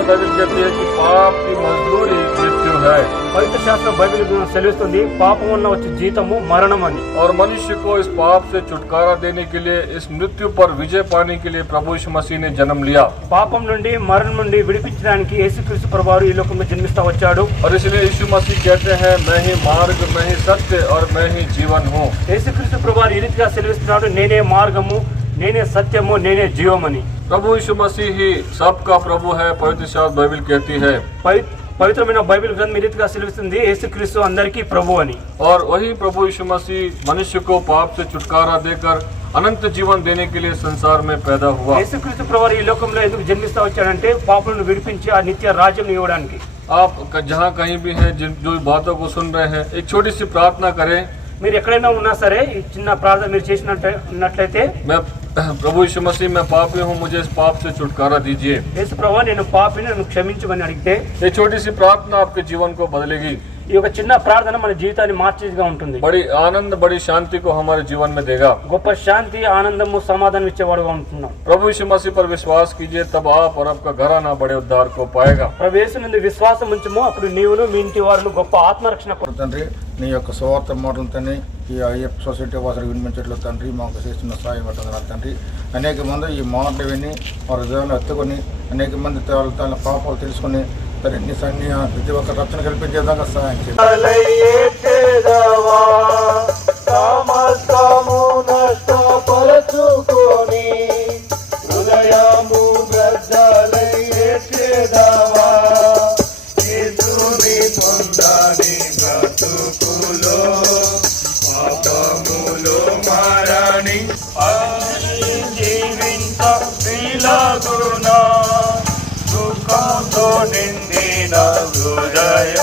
क्योंकि पवित्र शास्त्र बाइबल कहती है कि पाप की मजदूरी मृत्यु है పవిత్ర శాస్త్రం బైబిల్ సెలవిస్తుంది పాపం వల్ల వచ్చే జీతము మరణం అని और मनुष्य को इस पाप से छुटकारा देने के लिए इस मृत्यु पर विजय पाने के लिए प्रभु यीशु मसीह ने जन्म लिया పాపం నుండి మరణం నుండి విడిపించడానికి యేసుక్రీస్తు ప్రభువారు ఈ లోకంలో జన్మిస్తా వచ్చాడు और इसलिए यीशु मसीह कहते हैं मैं ही मार्ग मैं ही सत्य और मैं ही जीवन हूँ యేసుక్రీస్తు ప్రభువారు ఈ రీతిగా సెలవిస్తున్నాడు నేనే మార్గము నేనే సత్యము నేనే జీవమని प्रभु यीशु मसीह ही सबका प्रभु है पवित्र शास्त्र बाइबल कहती है పవి- పవిత్రమైన బైబిల్ గ్రంథం ఈ రీతిగా సెలవిస్తుంది యేసుక్రీస్తు అందరికీ ప్రభు అని और वही प्रभु यीशु मसीह मनुष्य को पाप से छुटकारा देकर अनंत जीवन देने के लिए संसार में पैदा हुआ యేసుక్రీస్తు ప్రభువారు ఈ లోకంలో ఎందుకు జన్మిస్తా వచ్చాడంటే పాపులను విడిపించి ఆ నిత్య రాజ్యం ఇవ్వడానికి आप क- जहाँ कहीं भी हैं जिन जो बातों को सुन रहे हैं एक छोटी सी प्रार्थना करें మీరు ఎక్కడైనా ఉన్నా సరే ఈ చిన్న ప్రార్థన మీరు చేసినట్టు ఉన్నట్లయితే मैं प्रभु यीशु मसीह मैं पापी हूँ मुझे इस पाप से छुटकारा दीजिए యేసు ప్రభు నేను పాపిని నన్ను క్షమించమని అడిగితే ये छोटी सी प्रार्थना आपके जीवन को बदलेगी ఈ యొక్క చిన్న ప్రార్థన మన జీవితాన్ని మార్చేదిగా ఉంటుంది बड़ी आनंद बड़ी शांति को हमारे जीवन में देगा గొప్ప శాంతి ఆనందము సమాధానం ఇచ్చేవాడుగా ఉంటున్నాం प्रभु यीशु मसीह पर विश्वास कीजिए तब आप और आपका घराना बड़े उद्धार को पाएगा ప్రభు యేసు నుండి విశ్వాసం ఉంచము అప్పుడు నీవును మీ ఇంటి వారు గొప్ప ఆత్మరక్షణ పొందుతారు. తండ్రి నీ యొక్క సువార్త మాటలు తండ్రి ఈ అయ్యప్ప సొసైటీ వాసులు వినిపించట్లు తండ్రి మాకు చేస్తున్న సాయం పడుతున్నారు తండ్రి అనేక మంది ఈ మాటలు విని వారి హృదయాన్ని ఎత్తుకొని అనేక మంది వాళ్ళ తన పాపాలు తెలుసుకొని సరే నీ సన్ని ప్రతి ఒక్క రక్షణ కల్పించే విధంగా సహాయం చేయండి. జీవింత వీలగున దుఃఖంతో గ్రామ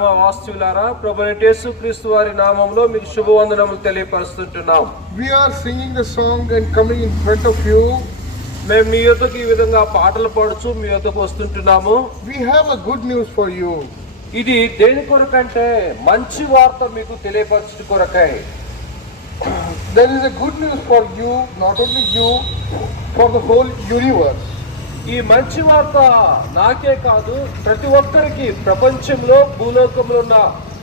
వాస్తులారా ప్రభు క్రీస్తు వారి నామంలో మీకు శుభవందనములు తెలియపరుస్తుంటున్నాం. We are singing the song and coming in front of you మేము మీ యొక్క ఈ విధంగా పాటలు పాడుచు మీ యొక్కకు వస్తుంటున్నాము. We have a good news for you ఇది దేని కొరకంటే మంచి వార్త మీకు తెలియపరచుట కొరకై There is a good news for you, not only you, for the whole universe. ఈ మంచి వార్త నాకే కాదు ప్రతి ఒక్కరికి ప్రపంచంలో భూలోకంలో ఉన్న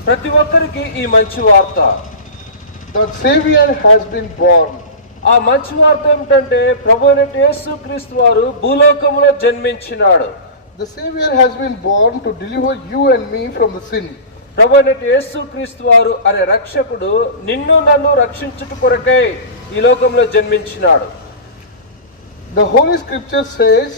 ప్రతి ఒక్కరికి ఈ మంచి వార్త The Savior has been born. ఆ మంచి వార్త ఏమిటంటే ప్రభు అయినటువంటి యేసుక్రీస్తు వారు భూలోకంలో జన్మించినాడు The Savior has been born to deliver you and me from the sin. ప్రభు అయినటువంటి యేసుక్రీస్తు వారు అనే రక్షకుడు నిన్ను నన్ను రక్షించుట కొరకై ఈ లోకంలో జన్మించినాడు The Holy Scripture says,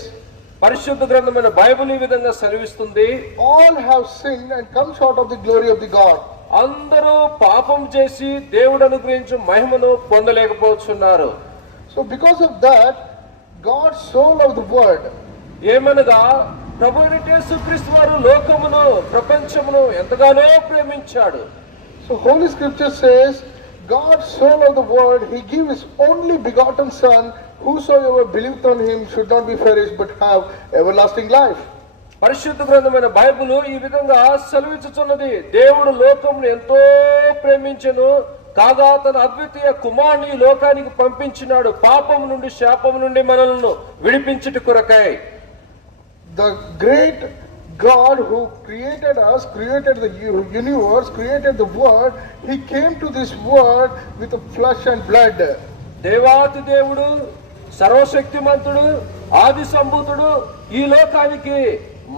పరిశుద్ధ గ్రంథమైన బైబిల్ ఈ విధంగా సెలవిస్తుంది All have sinned and come short of the glory of the God. అందరూ పాపం చేసి దేవుడు అనుగ్రహించు మహిమను పొందలేకపోతున్నారు So, because of that, God so loved the world ఏమనగా ప్రభు అంటే సుక్రీస్తు వారు లోకమును ప్రపంచమును ఎంతగానో ప్రేమించాడు. So holy scripture says God soul of the world he give his only begotten son who so ever believe on him should not be perish but have ever lasting life పరిశుద్ధ గ్రంథమైన Bible ఈ విధంగా సెలవిచ్చుచున్నది. దేవుడు లోకమును ఎంతో ప్రేమించను కాగా తన అద్వితీయ కుమారుని లోకానికి పంపించినాడు. పాపం నుండి శాపం నుండి మనలను విడిపించుట కొరకాయి The great God who created us, created the universe, created the world, He came to this world with a flesh and blood. దేవాతి దేవుడు సర్వశక్తిమంతుడు ఆది సంభూతుడు ఈ లోకానికి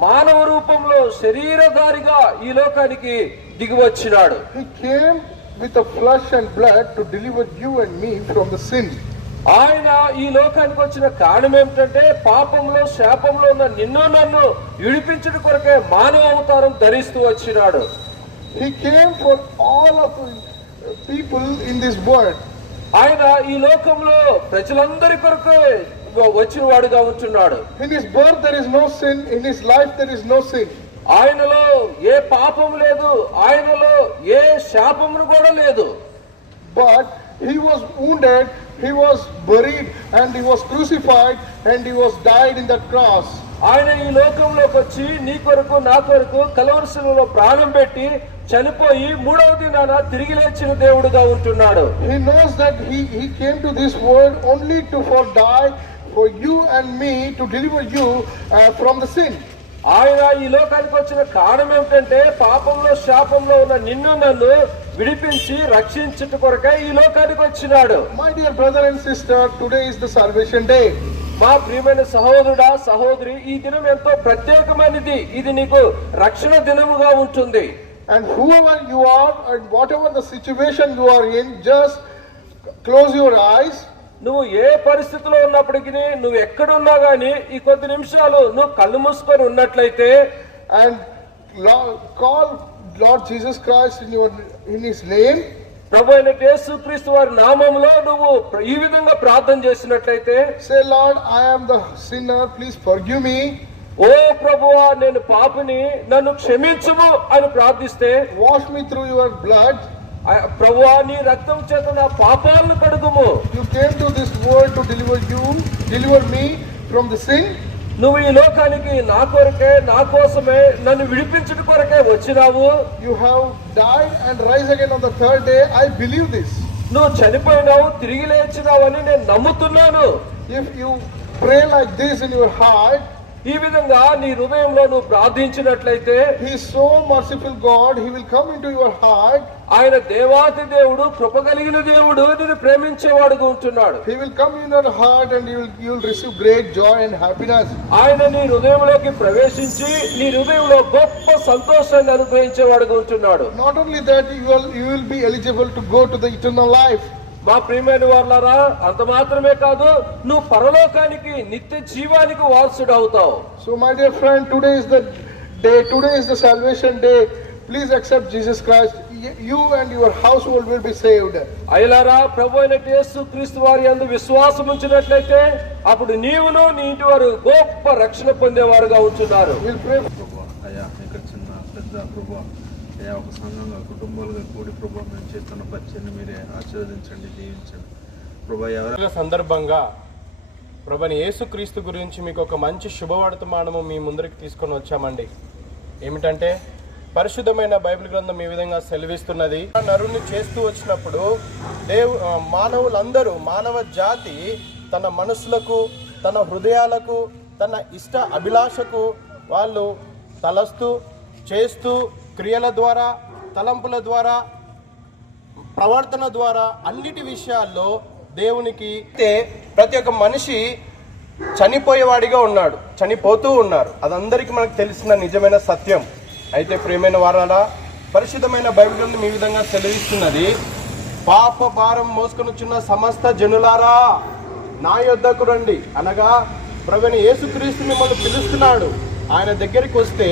మానవ రూపంలో శరీరధారిగా ఈ లోకానికి దిగివచ్చినాడు He came with a flesh and blood to deliver you and me from the sin. ఆయన ఈ లోకానికి వచ్చిన కారణం ఏమిటంటే పాపంలో శాపంలో ఉన్న నిన్ను నన్ను విడిపించడం కొరకే మానవ అవతారం ధరిస్తూ వచ్చినాడు all of the people in this world. ఆయన ఈ లోకంలో ప్రజలందరి కొరకు వచ్చిన వాడుగా ఉంటున్నాడు sin, in his life there is no sin. ఆయనలో ఏ పాపం లేదు ఆయనలో ఏ శాపమును కూడా లేదు But he was wounded, he was buried, and he was crucified, and he was died in that cross. ఆయన ఈ లోకంలోకి వచ్చి నీ కొరకు నా కొరకు కలవరశిలలో ప్రాణం పెట్టి చనిపోయి మూడవ దినాన తిరిగి లేచిన దేవుడుగా ఉంటున్నాడు He knows that he, he came to this world only to for die for you and me to deliver you uh, from the sin. ఆయన ఈ లోకానికి వచ్చిన కారణం ఏమిటంటే పాపంలో శాపంలో ఉన్న నిన్ను నన్ను విడిపించి రక్షించుట కొరకై ఈ లోకానికి వచ్చినాడు. My dear brother and sister, today is the salvation day. మా ప్రియమైన సహోదరుడా సహోదరి ఈ దినం ఎంతో ప్రత్యేకమైనది. ఇది నీకు రక్షణ దినముగా ఉంటుంది. And whoever you are and whatever the situation you are in, just close your eyes. నువ్వు ఏ పరిస్థితిలో ఉన్నప్పటికీ నువ్వు ఎక్కడున్నా గానీ ఈ కొద్ది నిమిషాలు నువ్వు కళ్ళు మూసుకొని ఉన్నట్లయితే and lo- call Lord Jesus Christ in your in his name ప్రభు అయిన యేసు క్రీస్తు వారి నామంలో నువ్వు ఈ విధంగా ప్రార్థన చేసినట్లయితే say Lord I am the sinner please forgive ఓ ప్రభువా నేను పాపిని నన్ను క్షమించుము అని ప్రార్థిస్తే wash me through your blood ప్రభువా నీ రక్తం చేత నా పాపాలను కడుగుము. You came to this world to deliver you me from the sin నువ్వు ఈ లోకానికి నా కొరకే నా కోసమే నన్ను విడిపించిన కొరకే వచ్చినావు. You have died and rise again on the third day I believe this నువ్వు చనిపోయినావు తిరిగి లేచినావు అని నేను నమ్ముతున్నాను. If you pray like this in your heart ఈ విధంగా నీ హృదయంలో నువ్వు ప్రార్థించినట్లయితే he so merciful God he will come into your heart ఆయన దేవాతి దేవుడు కృప కలిగిన దేవుడు నిన్ను ప్రేమించేవాడు ఉంటున్నాడు. He will come in your heart and you will you will receive great joy and happiness ఆయన నీ హృదయంలోకి ప్రవేశించి నీ హృదయంలో గొప్ప సంతోషాన్ని అనుభవించేవాడు ఉంటున్నాడు. Not only that you will be eligible to go to the eternal life మా ప్రియమైన వాళ్ళారా అంత మాత్రమే కాదు నువ్వు పరలోకానికి నిత్య జీవానికి వారసుడు అవుతావు So, my dear friend, today is the day, today is the salvation day. Please accept Jesus Christ. Y- You and your household will be saved. అయ్యలారా ప్రభు అయిన యేసు క్రీస్తు వారి అందు విశ్వాసం ఉంచినట్లయితే అప్పుడు నీవును నీ ఇంటి వారు గొప్ప రక్షణ పొందేవారుగా ఉంటున్నారు We'll pray. ప్రభా అయ్యా ఇక్కడ చిన్న పెద్ద ప్రభా అయ్యా ఒక సంఘంగా కుటుంబాలుగా కూడి ప్రభా మేము చేస్తున్న పరిచయాన్ని మీరే ఆశీర్వదించండి దీవించండి. ప్రభా ఎవరు సందర్భంగా ప్రభని యేసుక్రీస్తు గురించి మీకు ఒక మంచి శుభవర్తమానము మీ ముందరికి తీసుకొని వచ్చామండి. ఏమిటంటే పరిశుద్ధమైన బైబిల్ గ్రంథం ఈ విధంగా సెలవిస్తున్నది. నరుని చేస్తూ వచ్చినప్పుడు దేవు మానవులందరూ మానవ జాతి తన మనసులకు తన హృదయాలకు తన ఇష్ట అభిలాషకు వాళ్ళు తలస్తూ చేస్తూ క్రియల ద్వారా తలంపుల ద్వారా ప్రవర్తన ద్వారా అన్నిటి విషయాల్లో దేవునికి అయితే ప్రతి ఒక్క మనిషి చనిపోయేవాడిగా ఉన్నాడు చనిపోతూ ఉన్నారు. అదందరికీ మనకు తెలిసిన నిజమైన సత్యం. అయితే ప్రియమైన వారాలా పరిశుద్ధమైన బైబిల్ గ్రంథం ఈ విధంగా సెలవిస్తున్నది. పాప భారం మోసుకొని వచ్చిన సమస్త జనులారా నా యొద్దకు రండి. అనగా ప్రవీణ యేసుక్రీస్తు మిమ్మల్ని పిలుస్తున్నాడు. ఆయన దగ్గరికి వస్తే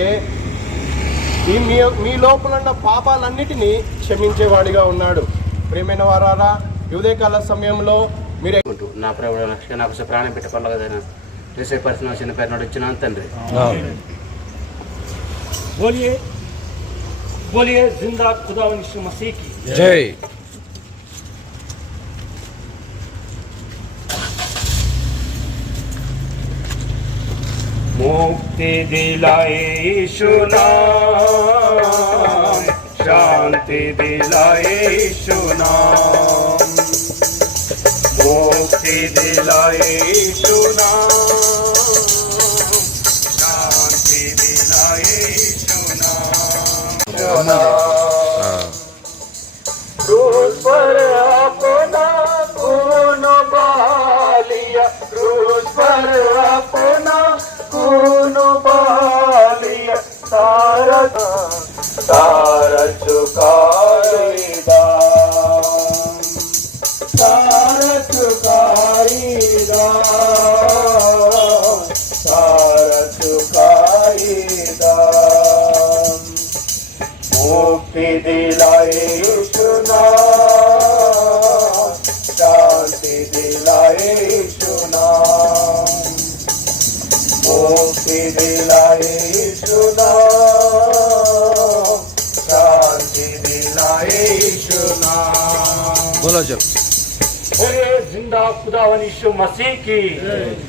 ఈ మీ మీ లోపలున్న పాపాలన్నిటినీ క్షమించేవాడిగా ఉన్నాడు. ప్రేమైన వారారా ఉదయకాల సమయంలో మీరే నా ప్రభుత్వ రక్షణ నాకు ప్రాణం పెట్టగలగదైనా చేసే పరిస్థితి చిన్న పేరు నాడు ఇచ్చిన తండ్రి. బోలియే బోలియే జిందా ఖుదా మసీకి జై. की मुक्ति दिलाए यीशु नाम शांति दिलाए यीशु नाम मुक्ति दिलाए यीशु नाम शांति दिलाए यीशु नाम क्रूस पर अपना Oh, ચુકાઈ દા તારા you દા बोलो जब बोलिए जिंदा खुदावन यीशु मसीह की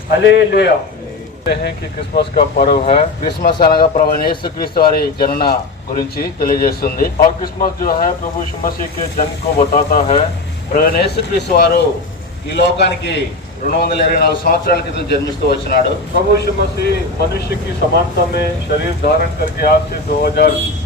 हालेलुया कहते हैं कि क्रिसमस का पर्व है క్రిస్మస్ అనగా ప్రభు యేసుక్రీస్తు వారి జనన గురించి తెలియజేస్తుంది और क्रिसमस जो है प्रभु यीशु मसीह के जन्म को बताता है ప్రభు యేసుక్రీస్తు వారు ఈ లోకానికి రెండు వందల ఇరవై నాలుగు సంవత్సరాల క్రితం జన్మిస్తూ వచ్చినాడు प्रभु यीशु मसीह मनुष्य की समानता में शरीर धारण करके आज से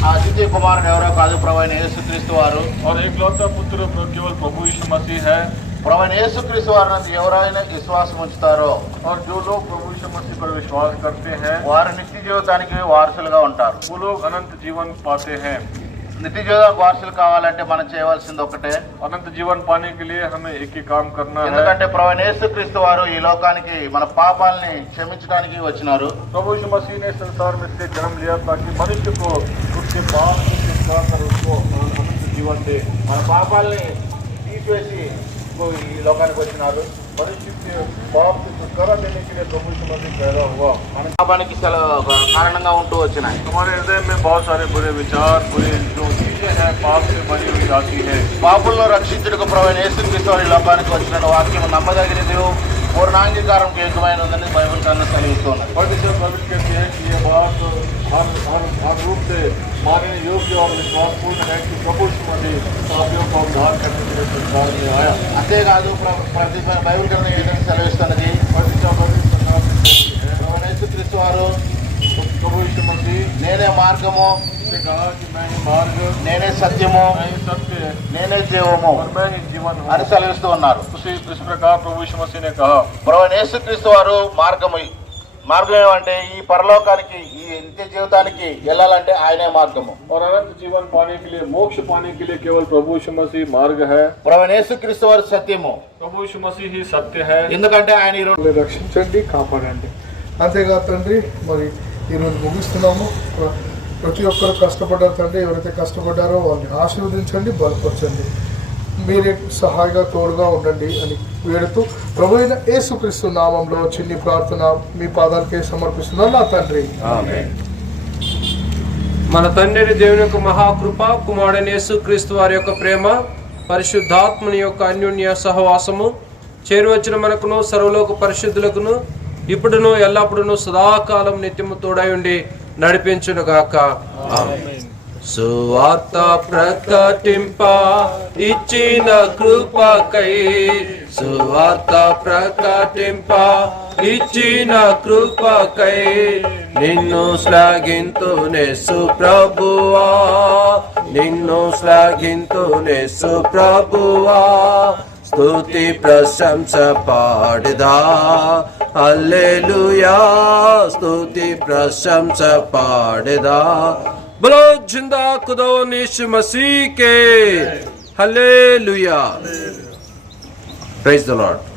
ఆ అద్వితీయ కుమారుడు ఎవరో కాదు ప్రభు అయిన యేసుక్రీస్తు వారు और इकलौता पुत्र केवल प्रभु यीशु मसीह है ప్రభు అయిన యేసుక్రీస్తు వారి నందు ఎవరైనా విశ్వాసం ఉంచుతారో और जो लोग प्रभु यीशु मसीह पर विश्वास करते हैं వారు నిత్య జీవితానికి వారసులుగా ఉంటారు वो लोग अनंत जीवन पाते हैं నిత్య జీవితానికి వారసులు కావాలంటే మనం చేయవలసింది ఒకటే अनंत जीवन पाने के लिए हमें एक ही काम करना है ఎందుకంటే ప్రభు అయిన యేసుక్రీస్తు వారు ఈ లోకానికి మన పాపాలని క్షమించడానికి వచ్చినారు प्रभु यीशु मसीह ने संसार में से जन्म लिया ताकि मनुष्य को उसके पाप से छुटका कर उसको अनंत जीवन दे మన పాపాలని తీసివేసి ఈ లోకానికి వచ్చినారు मनुष्य के पाप से छुटकारा देने के लिए प्रभु यीशु मसीह पैदा हुआ మన పాపానికి సెలవు కారణంగా ఉంటూ వచ్చినాయి हमारे हृदय में बहुत सारे बुरे विचार बुरे जो चीजें हैं पाप से बनी हुई आती है పాపులను రక్షించుటకు ప్రభు అయిన యేసుక్రీస్తు వారు ఈ లోకానికి వచ్చిన వాక్యం నమ్మదగినది పూర్ణాంగీకారం యోగ్యమైన ఉందని బైబిల్ గ్రంథం సెలవిస్తున్నది और जैसे पवित्र कहते हैं कि ये बात हर हर हर रूप से मानने योग्य और विश्वासपूर्ण है कि प्रभु यीशु मसीह पापियों का उद्धार करने के लिए संसार में आया అంతేకాదు ప్ర- ప్రతి బైబిల్ గ్రంథం ఏ విధంగా సెలవిస్తున్నది पवित्र पवित्र प्रकार से कहती है ప్రభు అయిన యేసుక్రీస్తు వారు నేనే మార్గము ने कहा कि मैं ही मार्ग నేనే సత్యము मैं ही सत्य నేనే జీవము और मैं ही जीवन అని हूँ సెలవిస్తూ ఉన్నారు उसी इस प्रकार प्रभु यीशु मसीह ने कहा ప్రభు అయిన యేసుక్రీస్తు వారు మార్గము మార్గం ఏమంటే ఈ పరలోకానికి ఈ నిత్య జీవితానికి వెళ్ళాలంటే ఆయనే మార్గము और अनंत जीवन पाने के लिए मोक्ष पाने के लिए केवल प्रभु यीशु मसीह मार्ग है ప్రభు అయిన యేసుక్రీస్తు వారు సత్యము प्रभु यीशु मसीह ही सत्य है ఎందుకంటే ఆయన ఈ రోజు మమ్మల్ని రక్షించండి కాపాడండి అంతేకాదు తండ్రి మరి ఈరోజు ముగిస్తున్నాము. ప్రతి ఒక్కరు కష్టపడ్డారు తండ్రి ఎవరైతే కష్టపడ్డారో వాళ్ళని ఆశీర్వదించండి బలపరచండి. మీరే సహాయగా తోడుగా ఉండండి అని వేడుతూ ప్రభు అయిన యేసుక్రీస్తు నామంలో చిన్ని ప్రార్థన మీ పాదాలకే సమర్పిస్తున్నాను నా తండ్రి. మన తండ్రి దేవుని యొక్క మహాకృప కుమారుడైన యేసుక్రీస్తు వారి యొక్క ప్రేమ పరిశుద్ధాత్మని యొక్క అన్యోన్య సహవాసము చేరువచ్చిన మనకును సర్వలోక పరిశుద్ధులకును ఇప్పుడును ఎల్లప్పుడును సదాకాలం నిత్యము తోడై ఉండి నడిపించునుగాక. సువార్త ప్రకటింప ఇచ్చిన కృపకై. సువార్త ప్రకటింప ఇచ్చిన కృపకై. నిన్ను శ్లాఘింతు నెస్సు ప్రభువా నిన్ను శ్లాఘింతు నెస్సు ప్రభువా స్తుతి ప్రశంస పాడదా. అల్లెలుయా స్తుతి ప్రశంస పాడేదా. బలో జిందా కుదో నిష్ మసీకే. హల్లెలుయా. Praise the Lord